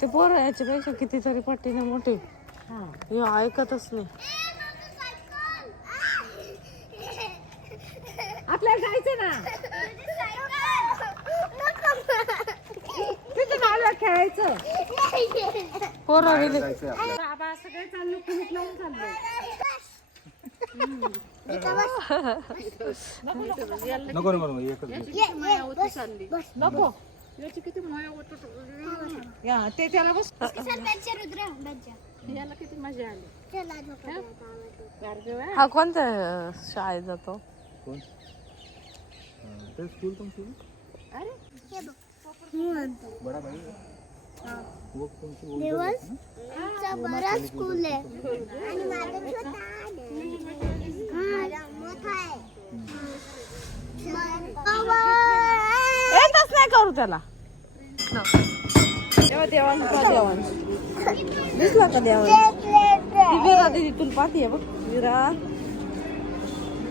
ते पोरं याच्यापेक्षा कितीतरी पट्टीने मोठे हे ऐकतच नाही आपल्याला जायचं ना तिथं खेळायचं पोरं गेले बाबा सगळे चाललो कुलूप लावून चाललो नको नको नको नको याची किती माया होत. या ते त्याला बस. याला किती मजा आली. हा? कोणत्या शाळेत जातो? कोण? अं, ते स्कूल पण स्कूल बडा भाई वो कौन सी वो इधर है? आमचा बरा स्कूल आहे. आणि माझा छोटा आहे. माझा मोठा आहे. बाबा. येतच नाही करू त्याला तेव्हा देवांचा देवांश दिसला का देवांश प्लेट, प्लेट, प्लेट. ती विरा दिदी तुला पाहतीये बघ विरा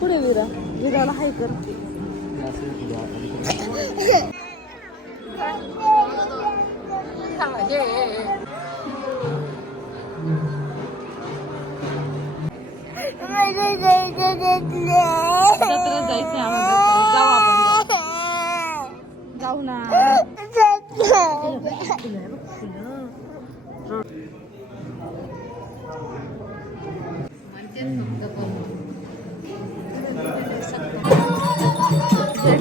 पुढे विरा विराला हाय कर. ऐसे ही किया, अभी तो- मला जायचं तिथले. जत्रेत जायचंय आम्हाला जत्रेत. जाऊ आपण जाऊ. जाऊ ना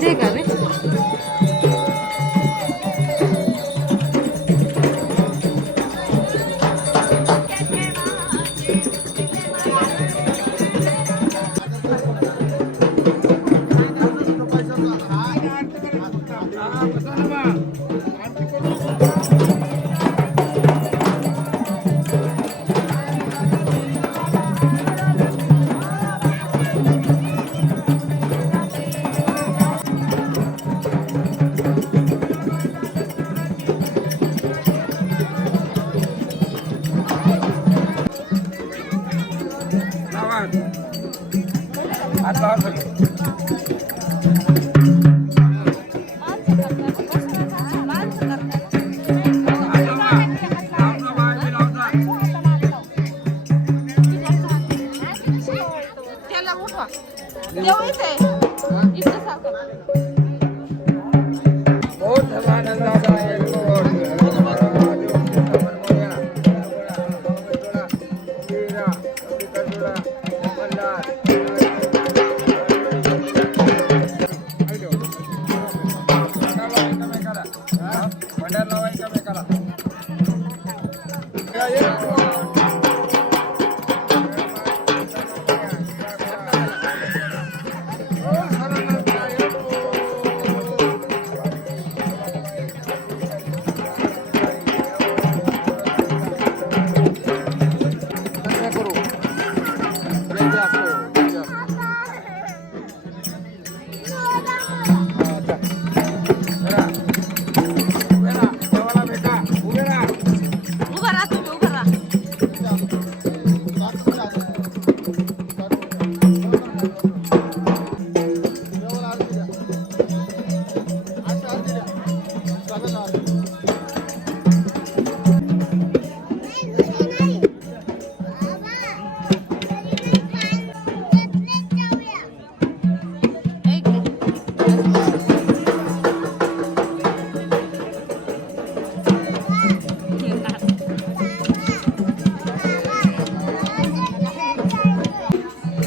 येते का जेवायचंय इकडे सावकाश.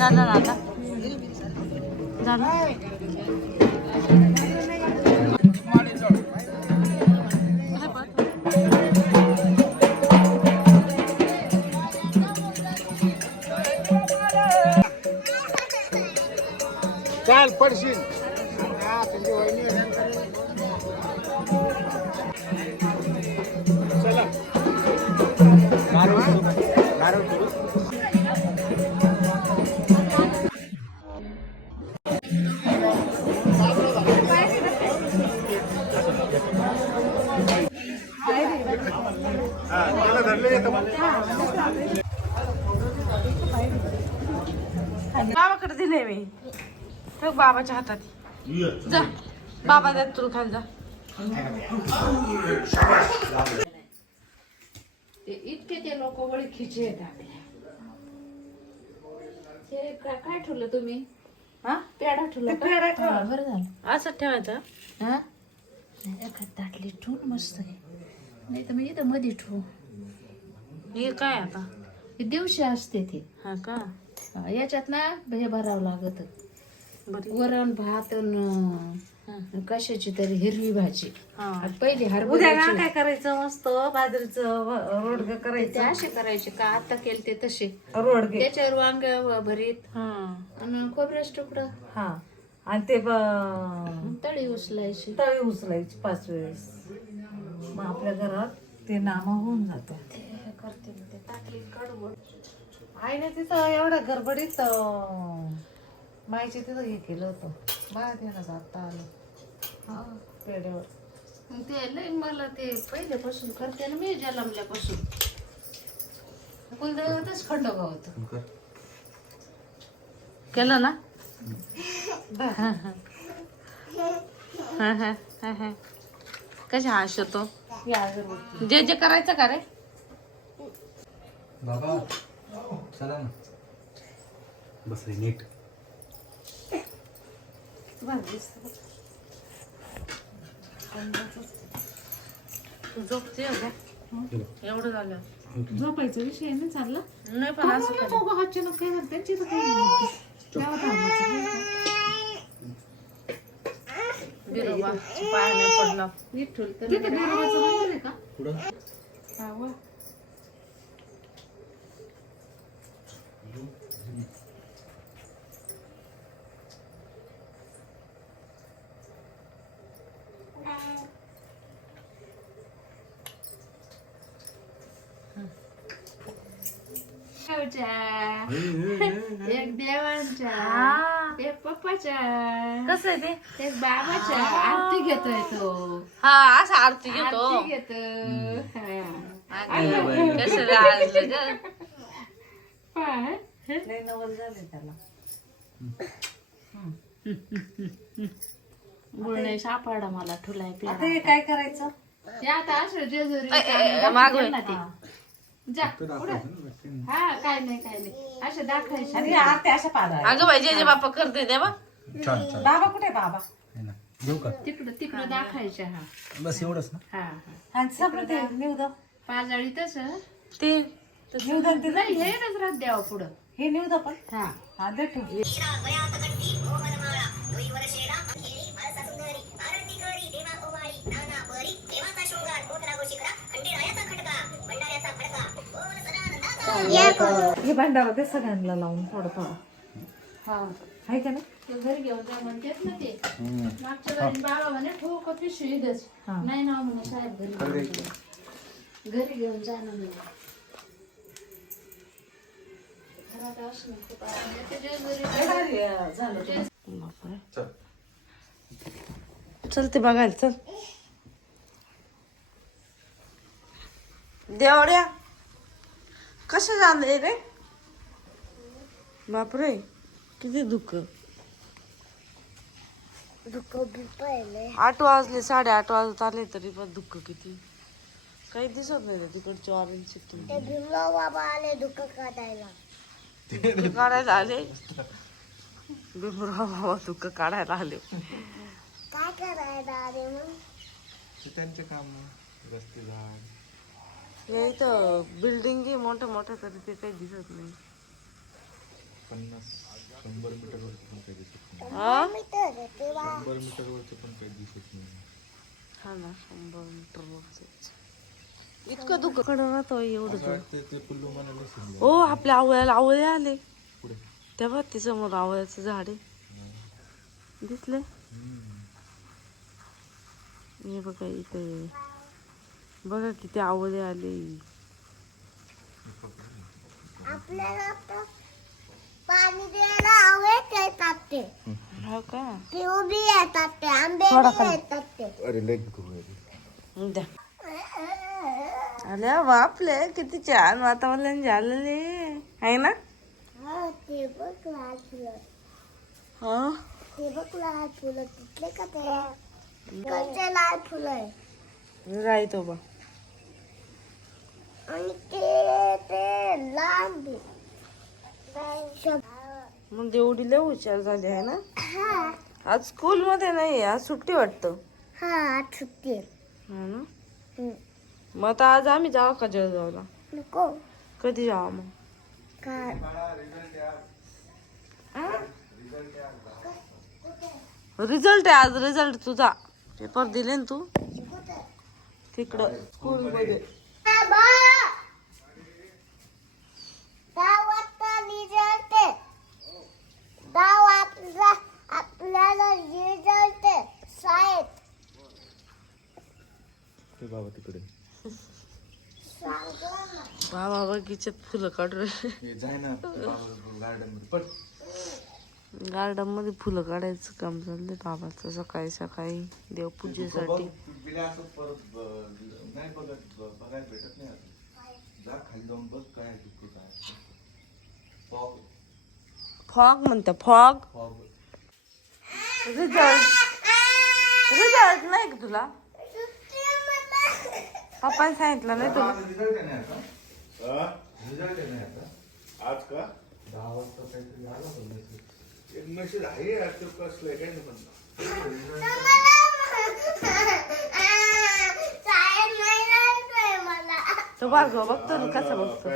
झालं आता चाल पडशील. बाबाकडे दिले मी ठेव बाबाच्या हातात जा. बाबा देत तुला खायला जा. ते लोक ओळखीचे का- काय ठेवलं तुम्ही? हा? पेढा ठेवला ठेवला. हा, बरं झालं. असं ठेवायचं? हा? एखाद ताटली ठेवून मस्त आहे. नाही तर मी इथं मध्ये ठेवू. हे काय आता? हे दिवशी असते ते. हा का? हा, याच्यात ना हे भरावं लागत. बरं. वरण भात अन कशाची तरी हिरवी भाजी. हा. आणि पहिली उद्या ना हरभऱ्याची काय करायचं मस्त? बाजरीचं रोडग ते करायचं. असे करायचे का? आता केले ते तसे. रोडगे. त्याच्यावर वांग भरीत. हा. आणि खोबऱ्याच तुकडं. हा. आणि ते ब- तळी उचलायची. तळी उचलायची पाच वेळेस. मग आपल्या घरात ते नामा होऊन जातं. ते करते मी ते टाकली कडवड आईने तिथं एवढ्या गडबडीत माईचे तिथं हे केलं होतं. बाळा ना जाता आलं. हा. पेड्यावर मग ते लय मला ते पहिल्यापासून करते ना मी जन्मल्यापासून. कुलदेवतच खंडोबा होत केलं ना? हा, हा, हा, हा. कशा हाश होतो जे जे करायचं का रे? बाबा चला ना बस रे नीट तू झोपते? एवढं झालं झोपायचा विषय नाही चालला नाही पण असं काय. हातचे नका काय म्हणते त्यांची तर काही नाही. तेव्हा थांबायचं. बिरोबा पाय नाही पडला विठ्ठल तर बिरोबाचं मंदिर आहे का पुढं हा वा. देवाच्या. एक देवांच्या एक पप्पाच्या. कसं आहे ते? एक बाबाच्या. आरती घेतोय तो. हा असा आरती घेतो. आरती घेतो. हा. अगं, कसं राहिलं ग पाय. लय नवल झाले त्याला. गुळ नाही सापडा मला ठुलाय आता हे काय करायचं? ते आता असं जेजुरी ए, ए, ए, मागं ना ते. जा पुढं. हा काय नाही काय नाही. असे दाखवायचे आणि आरती अशा पादा अगं बाई जे जे बाप्पा करते देवा छान छान. बाबा कुठे बाबा? आहे ना घेऊ का? तिकडं तिकडं दाखवायचे हा. बस एवढंच ना. हा हा. आणि सगळं ते निवद पाजाळी तस. ते. निवदन ते नाही हे राहत द्यावं पुढं. हे निवद पण हा. हा दे ठेव. हे भांडारा ते सगळ्यांना लावून थोडं थोडं हा. आहे का नाही? ते घरी घेऊन जा म्हणतात ना ते. मागच्या घरी बाबा म्हणे ठेवू का पिशवी हा. नाही ना म्हणे साहेब घरी घेऊन जा. घरी घेऊन जा ना म्हणे. चल ते बघायला चल. देवड्या कसं झालंय रे? बापरे किती दुःख. दुःख आठ वाजले साडेआठ वाजत आले तरी पण दुःख किती. काही दिसत नाही तिकडचे ऑरेंज बाबा आले दुःख काढायला. काढायला आले. भीमराव बाबा दुःख काढायला आले. काय करायला आले मग? त्यांचे काम रस्ते झाड हे इथं बिल्डिंग मोठ्या मोठ्या तरी ते काही दिसत नाही. पन्नास शंभर मीटरवरचे पण काही दिसत नाही. हा? मी तर तेव्हा. शंभर मीटरवरचे पण काही दिसत नाही. हा ना शंभर मीटर वरच इतकं दुःख. कडं राहतो एवढं दूर. वाटतं ते शिमला ओ आपल्या आवळ्याला आवळे आले. तेव्हा ती समोर आवळ्याचं झाड आहे. दिसले? हे बघा इथे. बघा किती आवळे आले. आपल्याला पाणी द्यायला येतात ते. हा का? येतात ते आंबे येतात ते. अरे द्या. अरे बापले किती छान वातावरण झालेले आहे. ना? हा ते बघ लाल फुलं हा? ते बघ लाल फुलं तिथले का ते? फुलं आहे. बा आणि ते ते लांब. मग एवढी लय हुशार झाली आहे ना? हा. आज स्कूल मध्ये नाही आज सुट्टी वाटतं. हा आज सुट्टी आहे. हा ना. मग आता आज आम्ही जाऊ का जळगावला? नको. कधी जाऊ मग? काय? रिझल्ट आहे आज रिझल्ट तुझा. पेपर दिले ना तू? तिकडं स्कूल मध्ये आपल्याला रिझल्ट शाळेत बाबा तिकडे. बाबा बगीच्यात फुलं काढू गार्डनमध्ये. फुलं काढायचं काम चाललंय बाबाचं सकाळी सकाळी देवपूजेसाठी. फॉग म्हणतं फॉग रिझल्ट रिझल्ट नाही का तुला? पप्पाने सांगितलं नाही तुला. रिझल्ट आहे ना आज का? दहा वाजता काहीतरी आला पण message. एक मेसेज आहे तो कसलं आहे? काय नाही मला. तो बाजू बघतो ना कसं बघतो.